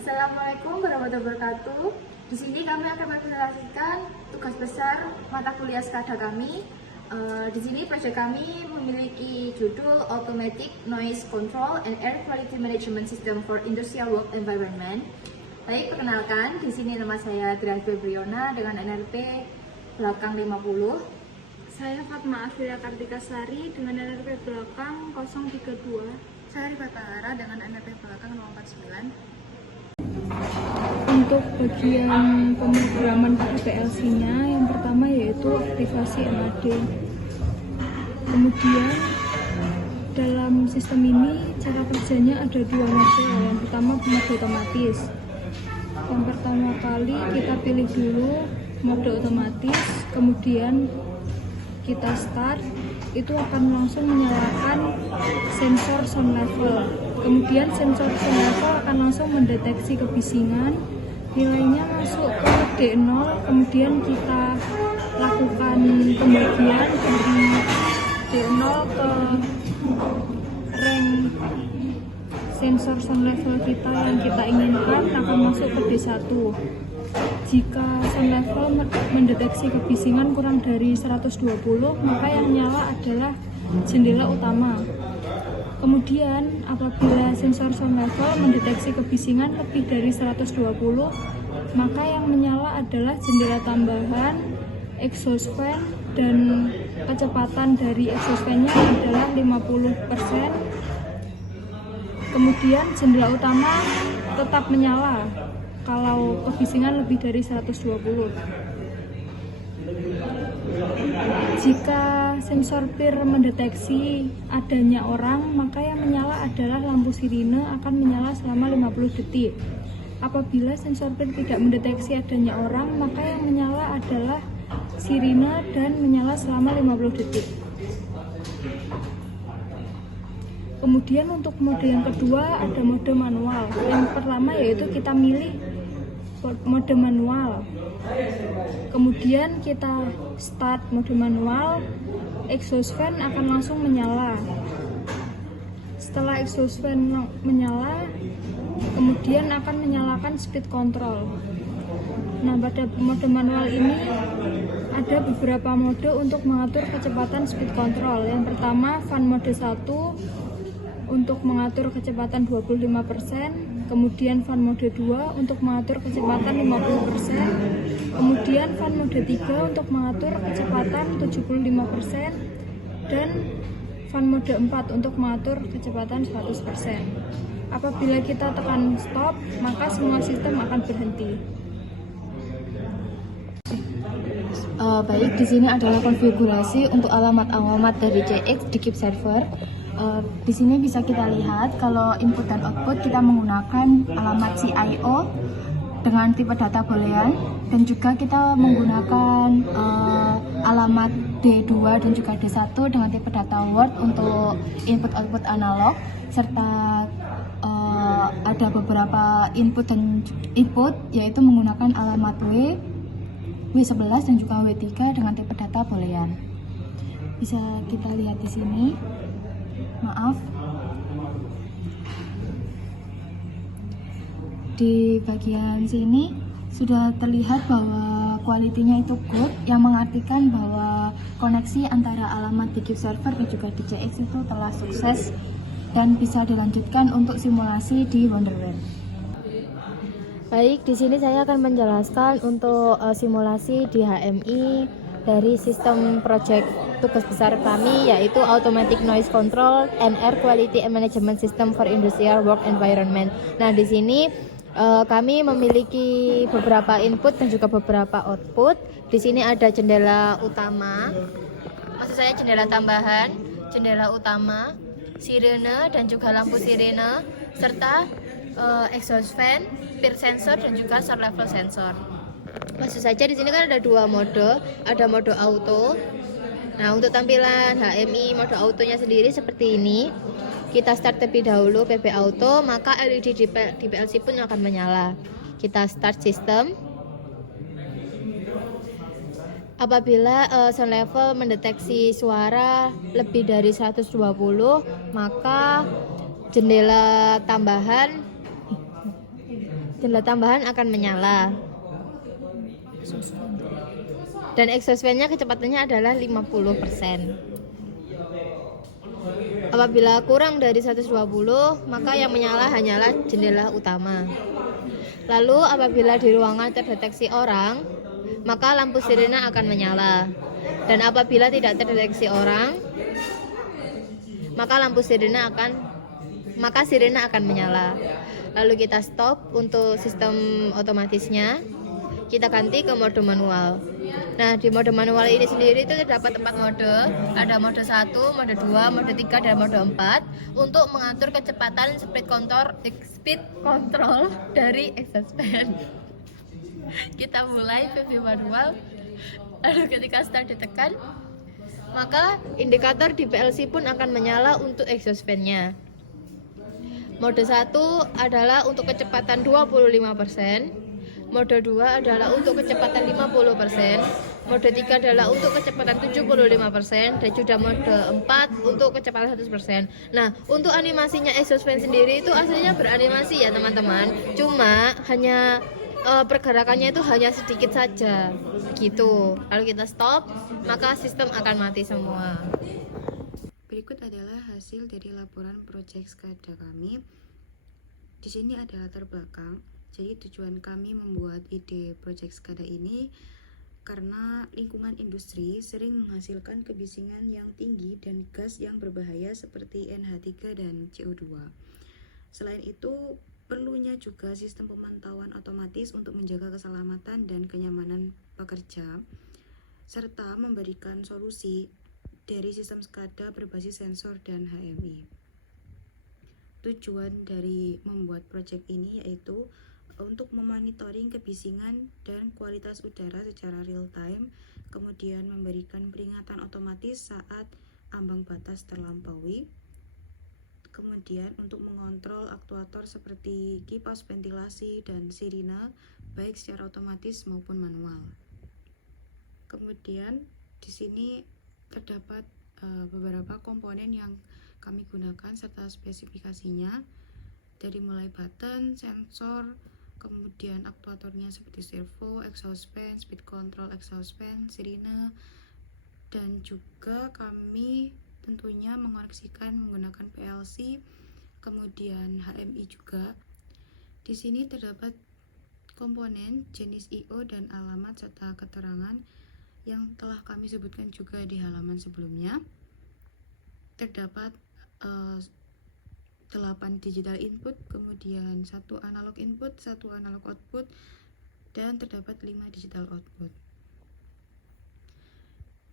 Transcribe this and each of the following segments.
Assalamualaikum warahmatullahi wabarakatuh. Di sini kami akan mempresentasikan tugas besar mata kuliah SKADA kami. Di sini proyek kami memiliki judul Automatic Noise Control and Air Quality Management System for Industrial Work Environment. Baik, perkenalkan, di sini nama saya Triana Febriona dengan NRP belakang 50. Saya Fatma Afilia Kartika Sari dengan NRP belakang 032. Saya Rifat Lara dengan NRP belakang 049. Untuk bagian pemrograman pada PLC-nya, yang pertama yaitu aktivasi MAD. Kemudian dalam sistem ini cara kerjanya ada dua mode. Yang pertama mode otomatis. Yang pertama kali kita pilih dulu mode otomatis, kemudian kita start, itu akan langsung menyalakan sensor sound level. Kemudian sensor sound level akan langsung mendeteksi kebisingan, nilainya masuk ke D0, kemudian kita lakukan pembagian dari D0 ke rank sensor sound level kita yang kita inginkan akan masuk ke D1. Jika sound level mendeteksi kebisingan kurang dari 120, maka yang nyala adalah jendela utama. Kemudian apabila sensor sound level mendeteksi kebisingan lebih dari 120, maka yang menyala adalah jendela tambahan, exhaust fan, dan kecepatan dari exhaust fan-nya adalah 50%. Kemudian jendela utama tetap menyala kalau kebisingan lebih dari 120. Jika sensor PIR mendeteksi adanya orang, maka yang menyala adalah lampu sirine akan menyala selama 50 detik. Apabila sensor PIR tidak mendeteksi adanya orang, maka yang menyala adalah sirine dan menyala selama 50 detik. Kemudian untuk mode yang kedua ada mode manual. Yang pertama yaitu kita milih mode manual. Kemudian kita start mode manual, exhaust fan akan langsung menyala. Setelah exhaust fan menyala, kemudian akan menyalakan speed control. Nah, pada mode manual ini ada beberapa mode untuk mengatur kecepatan speed control. Yang pertama fan mode 1 untuk mengatur kecepatan 25%, kemudian fan mode 2 untuk mengatur kecepatan 50%, kemudian fan mode 3 untuk mengatur kecepatan 75%, dan fan mode 4 untuk mengatur kecepatan 100%. Apabila kita tekan stop, maka semua sistem akan berhenti. Baik, di sini adalah konfigurasi untuk alamat-alamat dari CX di Keep Server. Di sini bisa kita lihat kalau input dan output kita menggunakan alamat CIO dengan tipe data boolean, dan juga kita menggunakan alamat D2 dan juga D1 dengan tipe data word untuk input output analog, serta ada beberapa input dan input yaitu menggunakan alamat W11 dan juga W3 dengan tipe data boolean. Bisa kita lihat di sini. Maaf, di bagian sini sudah terlihat bahwa kualitinya itu good, yang mengartikan bahwa koneksi antara alamat di Keep Server dan juga di CX itu telah sukses dan bisa dilanjutkan untuk simulasi di Wonderware. Baik, di sini saya akan menjelaskan untuk simulasi di HMI dari sistem project tugas besar kami, yaitu Automatic Noise Control and Air Quality Management System for Industrial Work Environment. Nah, di sini kami memiliki beberapa input dan juga beberapa output. Di sini ada jendela utama, maksud saya jendela tambahan, jendela utama, sirene dan juga lampu sirene, serta exhaust fan, PIR sensor dan juga sound level sensor. Maksud saja di sini kan ada dua mode, ada mode auto. Nah, untuk tampilan HMI mode autonya sendiri seperti ini. Kita start terlebih dahulu PP auto, maka LED di PLC pun akan menyala. Kita start sistem. Apabila sound level mendeteksi suara lebih dari 120, maka jendela tambahan jendela tambahan akan menyala. Dan exhaust fan-nya kecepatannya adalah 50%. Apabila kurang dari 120, maka yang menyala hanyalah jendela utama. Lalu apabila di ruangan terdeteksi orang, maka lampu sirene akan menyala. Dan apabila tidak terdeteksi orang, maka sirene akan menyala. Lalu kita stop untuk sistem otomatisnya. Kita ganti ke mode manual. Nah, di mode manual ini sendiri itu terdapat 4 mode. Ada mode 1, mode 2, mode 3, dan mode 4 untuk mengatur kecepatan speed control dari exhaust fan. Kita mulai preview manual. Lalu ketika start ditekan, maka indikator di PLC pun akan menyala untuk exhaust fan-nya. Mode 1 adalah untuk kecepatan 25%. Mode 2 adalah untuk kecepatan 50%, mode 3 adalah untuk kecepatan 75%, dan juga mode 4 untuk kecepatan 100%. Nah, untuk animasinya exhaust fan sendiri itu aslinya beranimasi ya teman-teman. Cuma hanya pergerakannya itu hanya sedikit saja gitu. Lalu kita stop, maka sistem akan mati semua. Berikut adalah hasil dari laporan proyek SCADA kami. Di sini ada latar belakang. Jadi tujuan kami membuat ide proyek SCADA ini karena lingkungan industri sering menghasilkan kebisingan yang tinggi dan gas yang berbahaya seperti NH3 dan CO2. Selain itu, perlunya juga sistem pemantauan otomatis untuk menjaga keselamatan dan kenyamanan pekerja, serta memberikan solusi dari sistem SCADA berbasis sensor dan HMI. Tujuan dari membuat proyek ini yaitu untuk memonitoring kebisingan dan kualitas udara secara real time, kemudian memberikan peringatan otomatis saat ambang batas terlampaui, kemudian untuk mengontrol aktuator seperti kipas ventilasi dan sirine baik secara otomatis maupun manual. Kemudian di sini terdapat beberapa komponen yang kami gunakan serta spesifikasinya, dari mulai button, sensor, kemudian aktuatornya seperti servo, exhaust fan, speed control exhaust fan, sirine, dan juga kami tentunya mengoneksikan menggunakan PLC, kemudian HMI juga. Di sini terdapat komponen, jenis I/O dan alamat serta keterangan yang telah kami sebutkan juga di halaman sebelumnya. Terdapat 8 digital input, kemudian 1 analog input, 1 analog output, dan terdapat 5 digital output.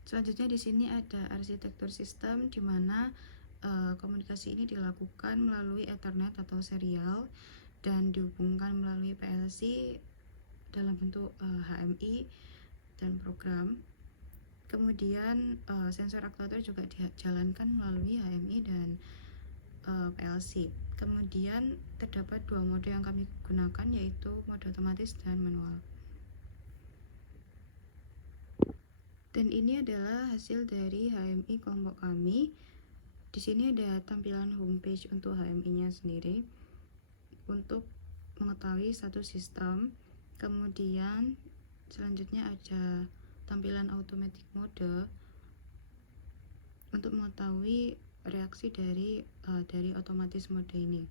Selanjutnya di sini ada arsitektur sistem di mana komunikasi ini dilakukan melalui Ethernet atau serial dan dihubungkan melalui PLC dalam bentuk HMI dan program. Kemudian sensor aktuator juga dijalankan melalui HMI dan PLC. Kemudian terdapat 2 mode yang kami gunakan, yaitu mode otomatis dan manual. Dan ini adalah hasil dari HMI kelompok kami. Di sini ada tampilan homepage untuk HMI-nya sendiri untuk mengetahui status sistem. Kemudian selanjutnya ada tampilan automatic mode untuk mengetahui reaksi dari otomatis mode ini.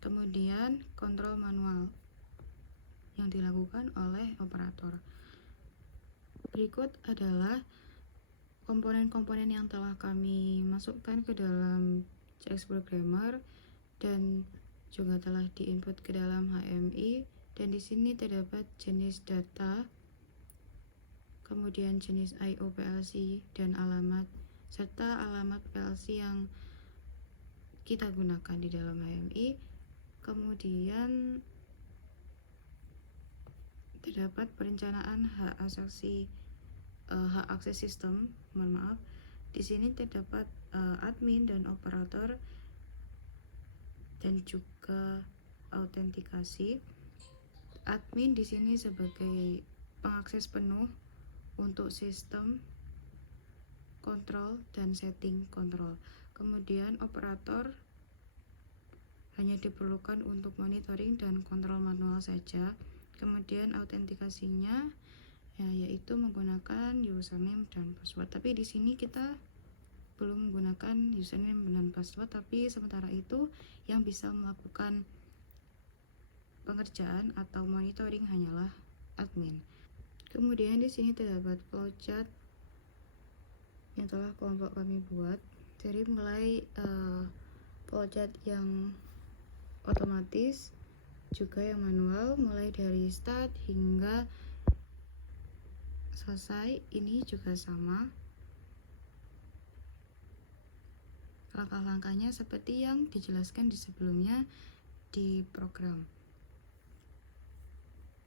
Kemudian kontrol manual yang dilakukan oleh operator. Berikut adalah komponen-komponen yang telah kami masukkan ke dalam CX Programmer dan juga telah diinput ke dalam HMI, dan di sini terdapat jenis data, kemudian jenis I/O PLC dan alamat, serta alamat PLC yang kita gunakan di dalam HMI. Kemudian terdapat perencanaan hak akses sistem. Di sini terdapat admin dan operator dan juga autentikasi. Admin di sini sebagai pengakses penuh untuk sistem kontrol dan setting kontrol. Kemudian operator hanya diperlukan untuk monitoring dan kontrol manual saja. Kemudian autentikasinya yaitu menggunakan username dan password. Tapi di sini kita belum menggunakan username dan password, tapi sementara itu yang bisa melakukan pengerjaan atau monitoring hanyalah admin. Kemudian di sini terdapat flowchart yang telah kelompok kami buat, dari mulai flowchart yang otomatis juga yang manual, mulai dari start hingga selesai. Ini juga sama, langkah-langkahnya seperti yang dijelaskan di sebelumnya di program.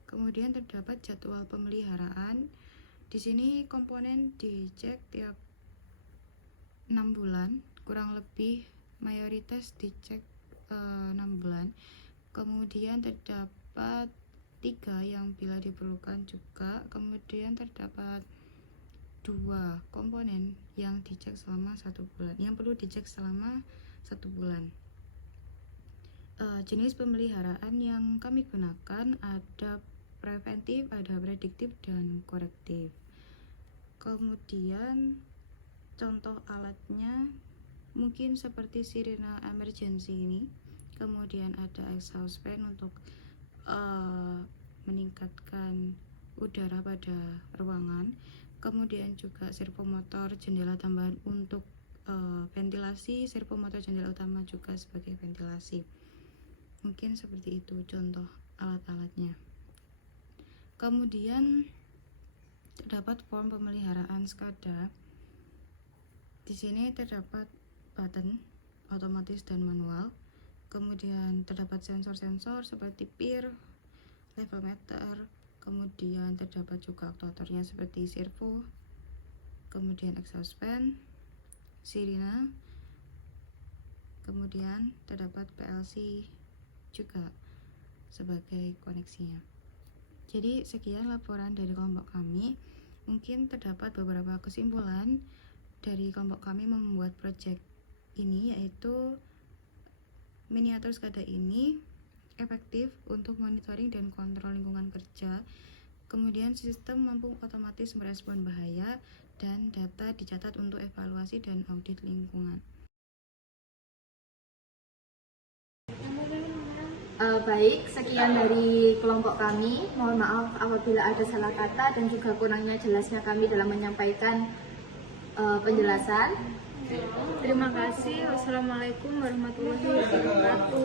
Kemudian terdapat jadwal pemeliharaan. Di sini komponen dicek tiap 6 bulan, kurang lebih mayoritas dicek 6 bulan. Kemudian terdapat 3 yang bila diperlukan juga. Kemudian terdapat 2 komponen yang dicek selama 1 bulan, yang perlu dicek selama 1 bulan. Jenis pemeliharaan yang kami gunakan ada preventif, ada prediktif, dan korektif. Kemudian contoh alatnya mungkin seperti sirena emergency ini. Kemudian ada exhaust fan untuk meningkatkan udara pada ruangan. Kemudian juga servomotor jendela tambahan untuk ventilasi, servomotor jendela utama juga sebagai ventilasi. Mungkin seperti itu contoh alat-alatnya. Kemudian terdapat form pemeliharaan SCADA. Di sini terdapat button otomatis dan manual. Kemudian terdapat sensor-sensor seperti PIR, level meter. Kemudian terdapat juga aktuatornya seperti servo. Kemudian exhaust fan, sirena. Kemudian terdapat PLC juga sebagai koneksinya. Jadi sekian laporan dari kelompok kami. Mungkin terdapat beberapa kesimpulan dari kelompok kami membuat proyek ini, yaitu miniatur SCADA ini efektif untuk monitoring dan kontrol lingkungan kerja. Kemudian sistem mampu otomatis merespon bahaya dan data dicatat untuk evaluasi dan audit lingkungan. Baik, sekian dari kelompok kami. Mohon maaf apabila ada salah kata dan juga kurangnya jelasnya kami dalam menyampaikan penjelasan. Terima kasih. Wassalamualaikum warahmatullahi wabarakatuh.